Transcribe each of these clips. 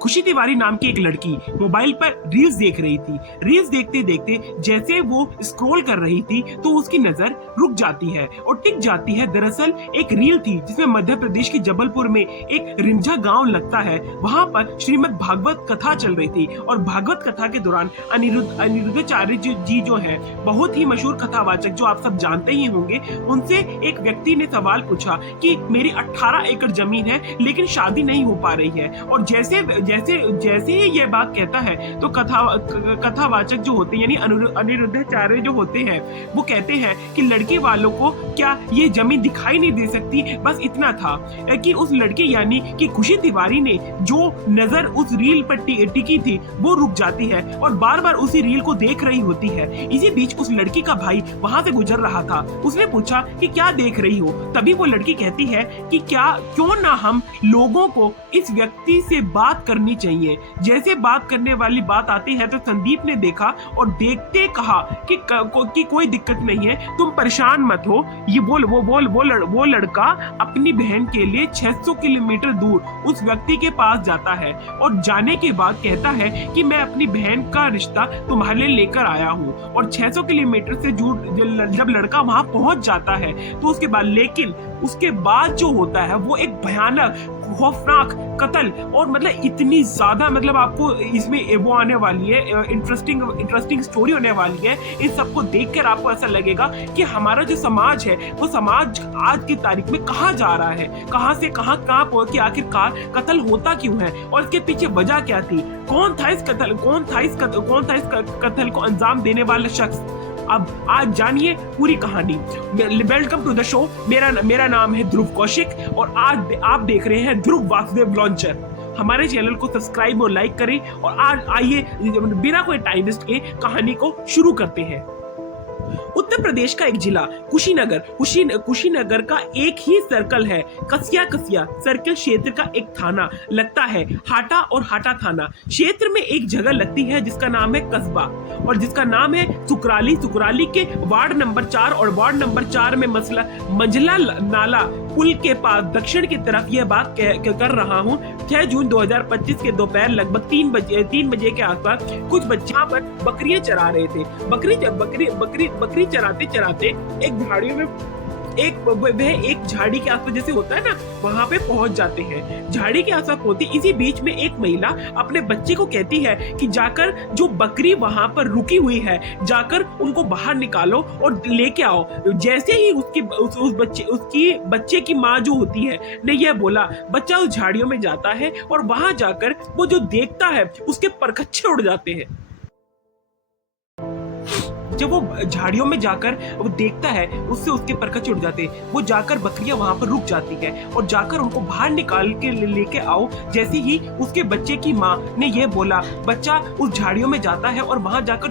खुशी तिवारी नाम की एक लड़की मोबाइल पर रील्स देख रही थी। रील्स देखते देखते जैसे वो स्क्रॉल कर रही थी तो उसकी नजर रुक जाती है और टिक जाती है। दरअसल एक रील थी जिसमें मध्य प्रदेश के जबलपुर में एक रिंझा गांव लगता है, वहां पर श्रीमद् भागवत कथा चल रही थी और भागवत कथा के दौरान अनिरुद्धाचार्य जी जो है बहुत ही मशहूर कथावाचक जो आप सब जानते ही होंगे, उनसे एक व्यक्ति ने सवाल पूछा कि मेरी 18 एकड़ जमीन है लेकिन शादी नहीं हो पा रही है। और जैसे जैसे जैसे ही ये बात कहता है तो कथावाचक जो होते हैं यानी अनिरुद्धाचार्य जो होते हैं वो कहते हैं कि लड़के वालों को क्या ये जमीन दिखाई नहीं दे सकती। बस इतना था कि उस लड़के यानी कि खुशी तिवारी ने जो नजर उस रील पर टिकी थी वो रुक जाती है और बार बार उसी रील को देख रही होती है। इसी बीच उस लड़की का भाई वहां से गुजर रहा था। उसने पूछा कि क्या देख रही हो। तभी वो लड़की कहती है कि क्यों ना हम लोगों को इस व्यक्ति से बात करनी चाहिए। जैसे बात करने वाली बात आती है तो संदीप ने देखा और देखते कहा कि कोई दिक्कत नहीं है, तुम परेशान मत हो। ये वो लड़का अपनी बहन के लिए 600 किलोमीटर दूर उस व्यक्ति के पास जाता है और जाने के बाद कहता है कि मैं अपनी बहन का रिश्ता तुम्हारे लिए लेकर आया हूँ। और 600 किलोमीटर से जब लड़का वहां पहुंच जाता है तो उसके बाद जो होता है वो एक भयानक खौफनाक कत्ल और मतलब इतनी ज्यादा मतलब आपको इसमें वो आने वाली है, इंटरेस्टिंग स्टोरी होने वाली है। इन सबको देखकर आपको ऐसा लगेगा कि हमारा जो समाज है वो समाज आज की तारीख में कहाँ जा रहा है, कहाँ से कहाँ पहुंच के आखिरकार कत्ल होता क्यों है और इसके पीछे वजह क्या थी, कौन था इस कत्ल को अंजाम देने वाला शख्स। अब आज जानिए पूरी कहानी। Welcome to the show. मेरा नाम है ध्रुव कौशिक और आज आप देख रहे हैं ध्रुव वासुदेव लॉन्चर। हमारे चैनल को सब्सक्राइब और लाइक करें और आज आइए बिना कोई टाइम वेस्ट के कहानी को शुरू करते हैं। उत्तर प्रदेश का एक जिला कुशीनगर का एक ही सर्कल है। कसिया सर्कल क्षेत्र का एक थाना लगता है हाटा और हाटा थाना क्षेत्र में एक जगह लगती है जिसका नाम है कस्बा और जिसका नाम है सुकराली के वार्ड नंबर 4 और वार्ड नंबर 4 में मंझला नाला पुल के पास दक्षिण की तरफ यह बात कर रहा हूँ। 6 जून 2025 के दोपहर लगभग 3 बजे के आसपास कुछ बच्चे यहाँ पर बकरियां चरा रहे थे। बकरी चराते एक झाड़ियों में एक झाड़ी के आसपास जैसे होता है ना वहां पे पहुंच जाते हैं। झाड़ी के आसपास होती इसी बीच में एक महिला अपने बच्चे को कहती है कि जाकर जो बकरी वहां पर रुकी हुई है जाकर उनको बाहर निकालो और लेके आओ। जैसे ही उसकी बच्चे की माँ जो होती है ने यह बोला, बच्चा उस झाड़ियों में जाता है और वहां जाकर वो जो देखता है उसके परखच्चे उड़ जाते हैं। जब वो झाड़ियों में जाकर वो देखता है उससे उसके परखच्चे उड़ जाते हैं। वो जाकर बकरियां वहां पर रुक जाती है और जाकर उनको बाहर निकाल के लेके आओ। जैसे ही उसके बच्चे की माँ ने ये बोला, बच्चा उस झाड़ियों में जाता है और वहां जाकर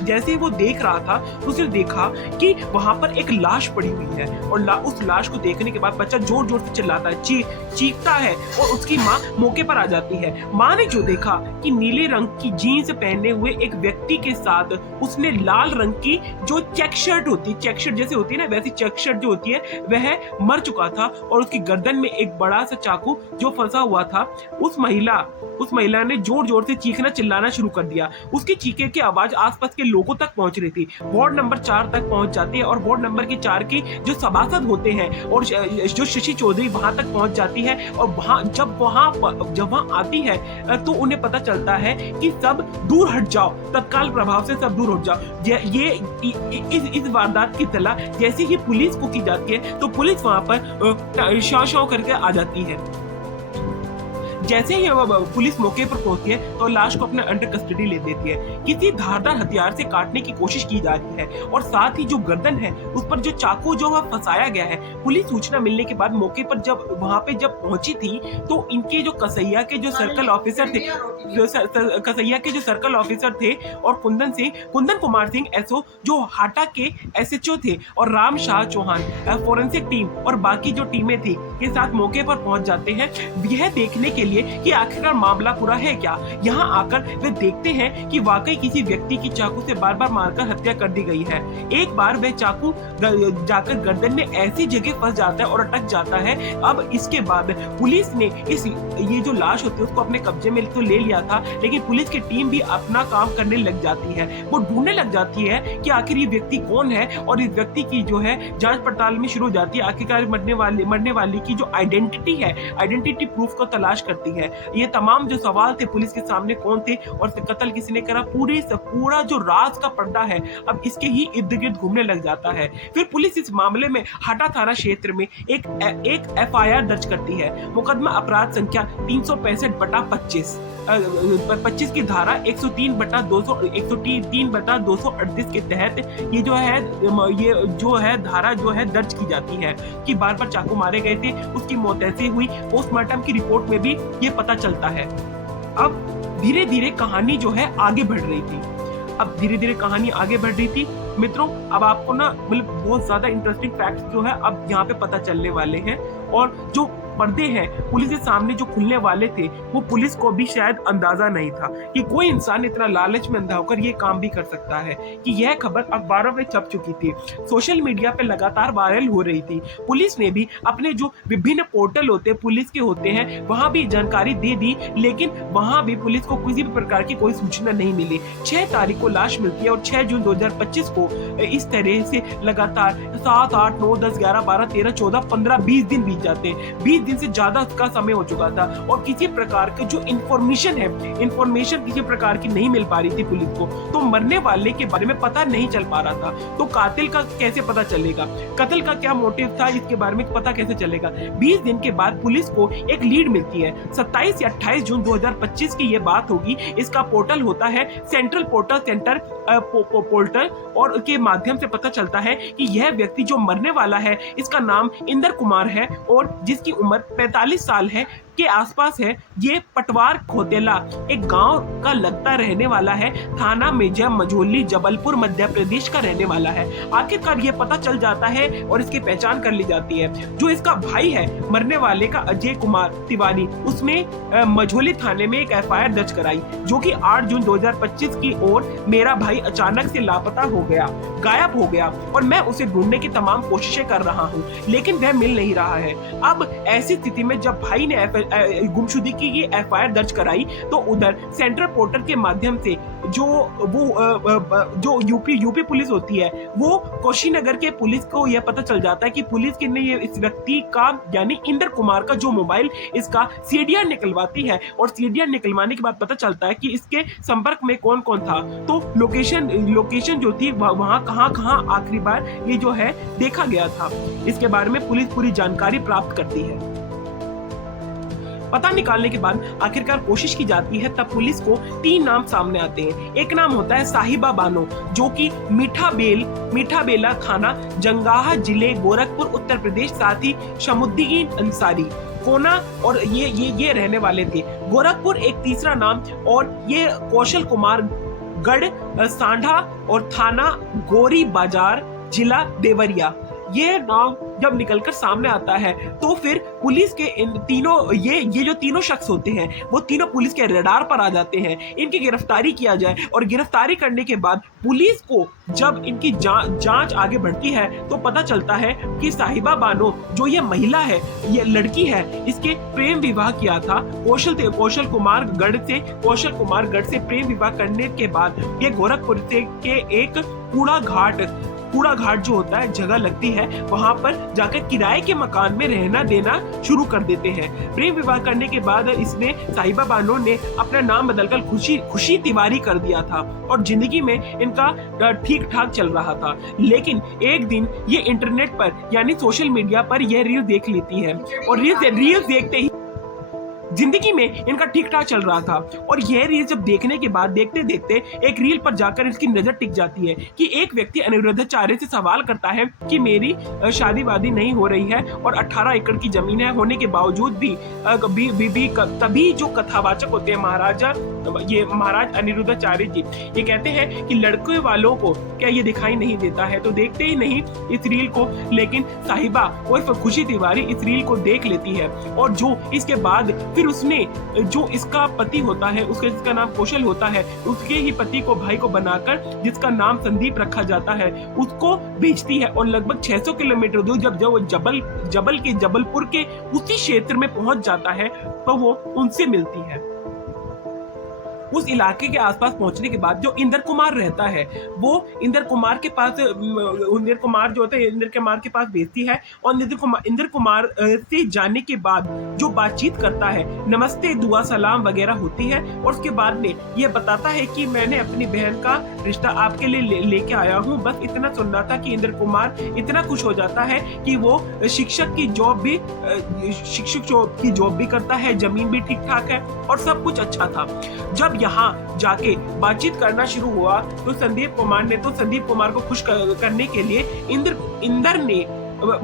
जैसे ही वो देख रहा था तो उसने देखा कि वहां पर एक लाश पड़ी हुई है और उस लाश को देखने के बाद बच्चा जोर जोर से चिल्लाता है, चीखता है और उसकी माँ मौके पर आ जाती है। माँ ने जो देखा कि नीले रंग की जीन्स पहने हुए एक व्यक्ति के साथ उसने लाल रंग की जो चेक शर्ट जैसे होती है ना वैसी चेक शर्ट जो होती है वह मर चुका था और उसकी गर्दन में एक बड़ा सा चाकू जो फंसा हुआ था। उस महिला ने जोर जोर से चीखना चिल्लाना शुरू कर दिया। उसकी चीखे की आवाज आसपास के लोगों तक पहुंच रही थी। वार्ड नंबर 4 तक पहुंच जाती है और वार्ड नंबर के 4 की जो सभासद होते हैं और जो शशि चौधरी वहां तक पहुंच जाती है और जब वहां आती है तो उन्हें पता चलता है कि सब दूर हट जाओ, तत्काल प्रभाव से सब दूर हट जाओ। ये इस वारदात की तला जैसे ही पुलिस को की जाती है तो पुलिस वहां पर शाव करके आ जाती है। जैसे ही पुलिस मौके पर पहुंचती है तो लाश को अपने अंडर कस्टडी ले लेती है। किसी धारदार हथियार से काटने की कोशिश की जा रही है और साथ ही जो गर्दन है उस पर जो चाकू जो है फंसाया गया है। पुलिस सूचना मिलने के बाद मौके पर जब वहां पे पहुंची थी तो इनके जो कसैया के जो सर्कल ऑफिसर थे और कुंदन कुमार सिंह एसओ जो हाटा के एसएचओ थे और राम शाह चौहान फोरेंसिक टीम और बाकी जो टीमें थी के साथ मौके पर पहुंच जाते हैं यह देखने के लिए चाहिए कि आखिरकार मामला पूरा है क्या। यहाँ आकर वे देखते हैं कि वाकई किसी व्यक्ति की चाकू से बार बार मारकर हत्या कर दी गई है। एक बार वह चाकू जाकर गर्दन में ऐसी जगह फंस जाता है और अटक जाता है। अब इसके बाद पुलिस ने ये जो लाश होती है उसको अपने कब्जे में तो ले लिया था, लेकिन पुलिस की टीम भी अपना काम करने लग जाती है। वो ढूंढने लग जाती है कि आखिर ये व्यक्ति कौन है और इस व्यक्ति की जो है जांच पड़ताल में शुरू हो जाती है। आखिरकार मरने वाली की जो आइडेंटिटी है, आइडेंटिटी प्रूफ को तलाश करती है। ये तमाम जो सवाल थे पुलिस के सामने, कौन थे और कत्ल किसने करा, पूरा जो राज का पर्दा है अब इसके ही इर्द गिर्द घूमने लग जाता है। फिर पुलिस इस मामले में हाटा थाना क्षेत्र में एक FIR दर्ज करती है। मुकदमा अपराध संख्या 365/25 की धारा 103/238 के तहत ये जो है धारा जो है दर्ज की जाती है कि बार बार चाकू मारे गए थे। उसकी मौत ऐसे हुई, पोस्टमार्टम की रिपोर्ट में भी ये पता चलता है। अब धीरे धीरे कहानी जो है आगे बढ़ रही थी। मित्रों, अब आपको ना मतलब बहुत ज्यादा इंटरेस्टिंग फैक्ट्स जो है अब यहाँ पे पता चलने वाले हैं, और जो पर्दे हैं पुलिस के सामने जो खुलने वाले थे वो पुलिस को भी शायद अंदाजा नहीं था कि कोई इंसान इतना लालच में अंधा होकर ये काम भी कर सकता है। कि यह खबर अखबारों में छप चुकी थी, सोशल मीडिया पे लगातार वायरल हो रही थी। पुलिस ने भी अपने जो विभिन्न पोर्टल होते हैं पुलिस के होते हैं वहां भी जानकारी दे दी, लेकिन वहां भी पुलिस को किसी भी प्रकार की कोई सूचना नहीं मिली। 6 तारीख को लाश मिलती है और 6 जून 2025 को इस तरह से लगातार 7, 8, 9, 10, 11, 12, 13, 14, 15, 20 दिन बीत जाते हैं। 20 दिन से ज्यादा का समय हो चुका था और किसी प्रकार की जो इंफॉर्मेशन किसी प्रकार की नहीं मिल पा रही थी पुलिस को। तो मरने वाले के बारे में पता नहीं चल पा रहा था, तो कातिल का कैसे पता चलेगा, कत्ल का क्या मोटिव था, इसके बारे में पता कैसे चलेगा। 20 दिन के बाद पुलिस को एक लीड मिलती है। 27 या 28 जून 2025 की ये बात होगी। इसका पोर्टल होता है सेंट्रल पोर्टल सेंटर पोर्टल, और के माध्यम से पता चलता है कि यह व्यक्ति जो मरने वाला है इसका नाम इंदर कुमार है और जिसकी उम्र 45 साल है के आसपास है। ये पटवार खोतेला एक गांव का लगता रहने वाला है। थाना मेजा मझोली जबलपुर मध्य प्रदेश का रहने वाला है। आखिरकार ये पता चल जाता है और इसकी पहचान कर ली जाती है। जो इसका भाई है मरने वाले का अजय कुमार तिवारी, उसने मझोली थाने में एक FIR दर्ज कराई जो कि 8 जून 2025 की ओर मेरा भाई अचानक से लापता हो गया, गायब हो गया और मैं उसे ढूंढने की तमाम कोशिशें कर रहा हूँ, लेकिन वह मिल नहीं रहा है। अब ऐसी स्थिति में जब भाई ने गुमशुदगी की ये FIR दर्ज कराई तो उधर सेंट्रल पोर्टल के माध्यम से जो यूपी पुलिस होती है वो कुशीनगर के पुलिस को यह पता चल जाता है कि पुलिस के ने ये इस व्यक्ति का यानी इंदर कुमार का जो मोबाइल इसका CDR निकलवाती है और CDR निकलवाने के बाद पता चलता है कि इसके संपर्क में कौन कौन था। तो लोकेशन जो थी वहां कहां आखिरी बार ये जो है देखा गया था, इसके बारे में पुलिस पूरी जानकारी प्राप्त करती है। पता निकालने के बाद आखिरकार कोशिश की जाती है, तब पुलिस को 3 नाम सामने आते हैं। एक नाम होता है साहिबा बानो जो कि मीठा बेला थाना जंगाहा जिले गोरखपुर उत्तर प्रदेश, साथ ही शमुद्दीन अंसारी कोना और ये रहने वाले थे गोरखपुर। एक तीसरा नाम और ये कौशल कुमार गढ़ सांढा और थाना गोरी बाजार जिला देवरिया। ये नाम जब निकलकर सामने आता है तो फिर पुलिस के इन तीनों ये जो तीनों शख्स होते हैं वो तीनों पुलिस के रडार पर आ जाते हैं। इनकी गिरफ्तारी किया जाए और गिरफ्तारी करने के बाद पुलिस को जब इनकी जांच आगे बढ़ती है तो पता चलता है कि साहिबा बानो जो ये महिला है, ये लड़की है, इसके प्रेम विवाह किया था कौशल कुमार गढ़ से प्रेम विवाह करने के बाद ये गोरखपुर से के एक कूड़ा घाट जो होता है जगह लगती है, वहां पर जाकर किराए के मकान में रहना देना शुरू कर देते हैं। प्रेम विवाह करने के बाद इसने साहिबा बानो ने अपना नाम बदलकर खुशी तिवारी कर दिया था और जिंदगी में इनका ठीक ठाक चल रहा था। लेकिन एक दिन ये इंटरनेट पर यानी सोशल मीडिया पर यह रील देख लेती है और रील देखते ही जिंदगी में इनका ठीक ठाक चल रहा था। और यह रील जब देखने के बाद देखते देखते एक रील पर जाकर इसकी नजर टिक जाती है कि एक व्यक्ति अनिरुद्धाचार्य से सवाल करता है कि मेरी शादी वादी नहीं हो रही है और 18 एकड़ की जमीन है होने के बावजूद भी तभी जो कथावाचक होते हैं महाराज अनिरुद्धाचार्य जी ये कहते हैं कि लड़के वालों को क्या ये दिखाई नहीं देता है, तो देखते ही नहीं इस रील को। लेकिन साहिबा और खुशी तिवारी इस रील को देख लेती है और जो इसके बाद फिर फिर उसने जो इसका पति होता है, उसका जिसका नाम कौशल होता है, उसके ही पति को भाई को बनाकर जिसका नाम संदीप रखा जाता है, उसको भेजती है और लगभग 600 किलोमीटर दूर जब वो जबलपुर के उसी क्षेत्र में पहुंच जाता है तो वो उनसे मिलती है। उस इलाके के आसपास पहुंचने के बाद जो इंद्र कुमार रहता है, वो इंद्र कुमार के पास इंद्र कुमार जो होता है इंद्र कुमार के पास भेजती है और इंद्र कुमार से जाने के बाद जो बातचीत करता है, नमस्ते दुआ सलाम वगैरह होती है और उसके बाद में ये बताता है कि मैंने अपनी बहन का रिश्ता आपके लिए लेके आया हूँ, बस इतना सुनना था। कि इंद्र कुमार इतना खुश हो जाता है कि वो शिक्षक की जॉब भी करता है, जमीन भी ठीक ठाक है और सब कुछ अच्छा था। जब यहाँ जाके बातचीत करना शुरू हुआ तो संदीप कुमार को खुश करने के लिए इंद्र ने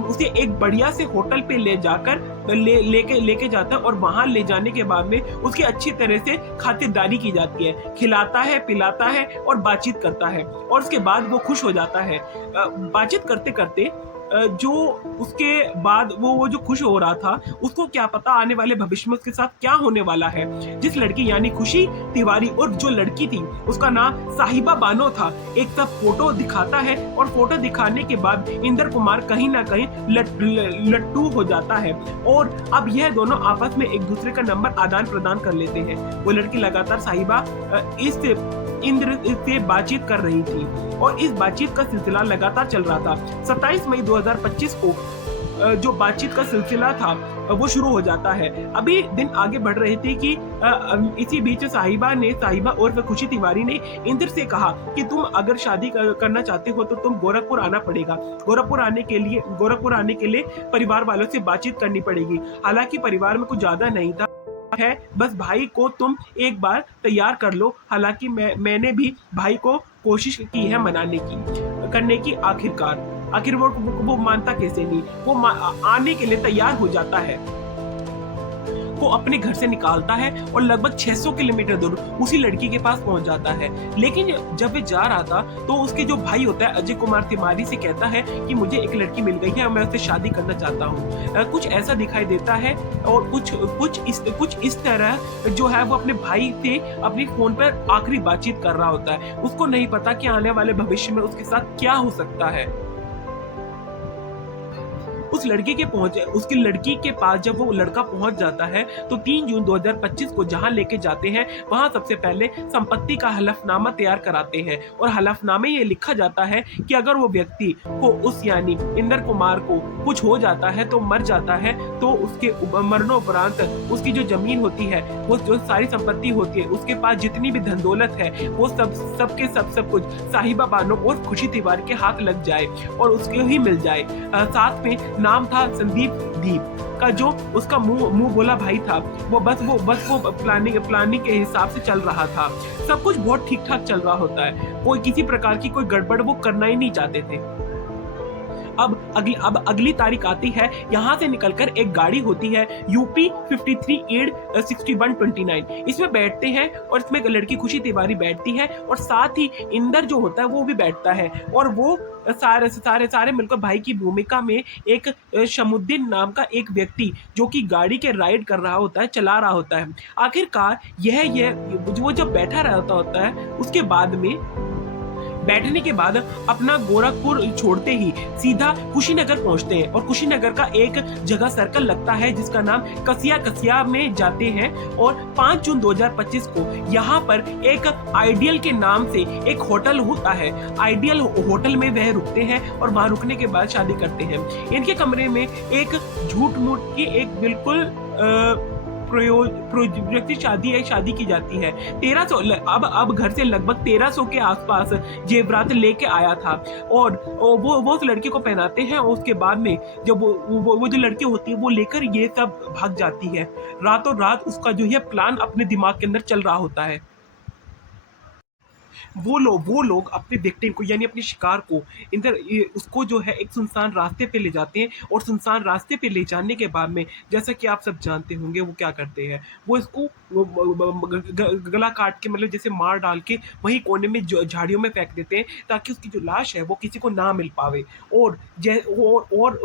उसे एक बढ़िया से होटल पे ले जाकर लेके जाता है और वहां ले जाने के बाद में उसकी अच्छी तरह से खातिरदारी की जाती है, खिलाता है, पिलाता है और बातचीत करता है और उसके बाद वो खुश हो जाता है। बातचीत करते करते जो उसके बाद वो जो खुश हो रहा था, उसको क्या पता आने वाले भविष्य में उसके साथ क्या होने वाला है। जिस लड़की यानी खुशी तिवारी और जो लड़की थी उसका नाम साहिबा बानो था, एक सब फोटो दिखाता है और फोटो दिखाने के बाद इंद्र कुमार कहीं ना कहीं लट्टू हो जाता है और अब यह दोनों आपस में एक दूसरे का नंबर आदान प्रदान कर लेते हैं। वो लड़की लगातार साहिबा इस इंद्र से बातचीत कर रही थी और इस बातचीत का सिलसिला लगातार चल रहा था। 27 मई 2025 को जो बातचीत का सिलसिला था वो शुरू हो जाता है। अभी दिन आगे बढ़ रहे थे कि इसी बीच साहिबा और खुशी तिवारी ने इंद्र से कहा कि तुम अगर शादी करना चाहते हो तो तुम गोरखपुर आना पड़ेगा। गोरखपुर आने के लिए परिवार वालों से बातचीत करनी पड़ेगी। हालांकि परिवार में कुछ ज्यादा नहीं था, है बस भाई को तुम एक बार तैयार कर लो। हालांकि मैंने भी भाई को कोशिश की है करने की। आखिर वो मानता कैसे नहीं, वो आने के लिए तैयार हो जाता है, को अपने घर से निकालता है और लगभग 600 किलोमीटर दूर उसी लड़की के पास पहुंच जाता है। लेकिन जब वे जा रहा था तो उसके जो भाई होता है अजय कुमार तिवारी से कहता है कि मुझे एक लड़की मिल गई है और मैं उससे शादी करना चाहता हूँ। कुछ ऐसा दिखाई देता है और कुछ इस तरह जो है वो अपने भाई से अपनी फोन पर आखिरी बातचीत कर रहा होता है। उसको नहीं पता कि आने वाले भविष्य में उसके साथ क्या हो सकता है। उसकी लड़की के पास जब वो लड़का पहुंच जाता है तो 3 जून 2025 को जहां लेके जाते हैं वहां सबसे पहले संपत्ति का हलफनामा तैयार कराते हैं और हलफनामे ये लिखा जाता है कि अगर वो व्यक्ति को उस यानी इंद्र कुमार को कुछ हो जाता है तो मर जाता है तो उसके मरणोपरांत उसकी जो जमीन होती है, वो जो सारी संपत्ति होती है, उसके पास जितनी भी धन दौलत है वो सब कुछ साहिबा बानो और खुशी तिवारी के हाथ लग जाए और उसके ही मिल जाए। साथ में नाम था संदीप दीप का, जो उसका मुंह बोला भाई था। वो प्लानिंग के हिसाब से चल रहा था। सब कुछ बहुत ठीक ठाक चल रहा होता है, कोई किसी प्रकार की कोई गड़बड़ वो करना ही नहीं चाहते थे। अब अगली तारीख आती है। यहाँ से निकलकर एक गाड़ी होती है UP 53 इसमें बैठते हैं और इसमें लड़की खुशी तिवारी बैठती है और साथ ही इंदर जो होता है वो भी बैठता है और वो सारे मिलकर भाई की भूमिका में एक शमुद्दीन नाम का एक व्यक्ति जो कि गाड़ी के राइड कर रहा होता है, चला रहा होता है। आखिरकार वो जब बैठा रहता होता है उसके बाद में बैठने के बाद अपना गोरखपुर छोड़ते ही सीधा कुशीनगर पहुंचते हैं और कुशीनगर का एक जगह सर्कल लगता है जिसका नाम कसिया में जाते हैं और 5 जून 2025 को यहाँ पर एक आइडियल के नाम से एक होटल होता है। आइडियल होटल में वह रुकते हैं और वहां रुकने के बाद शादी करते हैं। इनके कमरे में एक झूठ मूठ की एक बिल्कुल शादी की जाती है। 1300 अब घर से लगभग 1300 के आसपास जेवरात लेके आया था और वो उस लड़के को पहनाते हैं और उसके बाद में जब वो जो लड़की होती है वो लेकर ये सब भाग जाती है। रातों रात उसका जो है प्लान अपने दिमाग के अंदर चल रहा होता है। वो लोग अपने विक्टिम को यानी अपने शिकार को उसको जो है एक सुनसान रास्ते पे ले जाते हैं, और सुनसान रास्ते पे ले जाने के बाद में जैसा कि आप सब जानते होंगे वो क्या करते हैं, वो इसको गला काट के मतलब जैसे मार डाल के वहीं कोने में झाड़ियों में फेंक देते हैं, ताकि उसकी जो लाश है वो किसी को ना मिल पावे। और और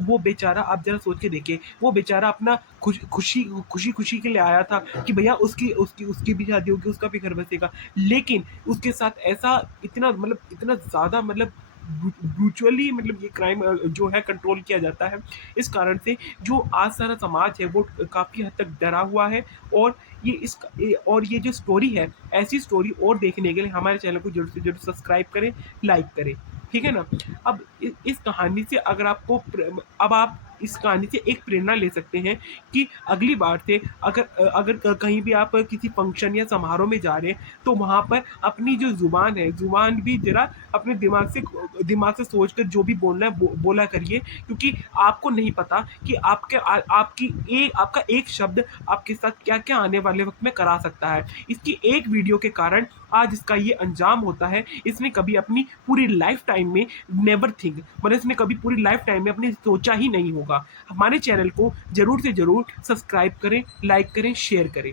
वो बेचारा, आप जरा सोच के देखिए, वो बेचारा अपना खुशी खुशी खुशी के लिए आया था कि भैया उसकी उसकी उसकी भी शादी होगी, उसका भी घर बसेगा, लेकिन उसके साथ ऐसा इतना ज़्यादा ब्रूचुअली ये क्राइम जो है कंट्रोल किया जाता है। इस कारण से जो आज सारा समाज है वो काफ़ी हद तक डरा हुआ है। और ये जो स्टोरी है, ऐसी स्टोरी और देखने के लिए हमारे चैनल को जरूर से जरूर सब्सक्राइब करें, लाइक करें। ठीक है ना? अब इस कहानी से अगर आपको अब आप इस कहानी से एक प्रेरणा ले सकते हैं कि अगली बार से अगर कहीं भी आप किसी फंक्शन या समारोह में जा रहे हैं, तो वहाँ पर अपनी जो ज़ुबान है, ज़ुबान भी ज़रा अपने दिमाग से सोच कर जो भी बोलना है बोला करिए, क्योंकि आपको नहीं पता कि आपका एक शब्द आपके साथ क्या-क्या आने वाले वक़्त में करा सकता है। इसकी एक वीडियो के कारण आज इसका ये अंजाम होता है। इसने कभी अपनी पूरी लाइफ़ टाइम में नेवर थिंक इसने कभी पूरी लाइफ़ टाइम में अपने सोचा ही नहीं होगा। हमारे चैनल को ज़रूर से ज़रूर सब्सक्राइब करें, लाइक करें, शेयर करें।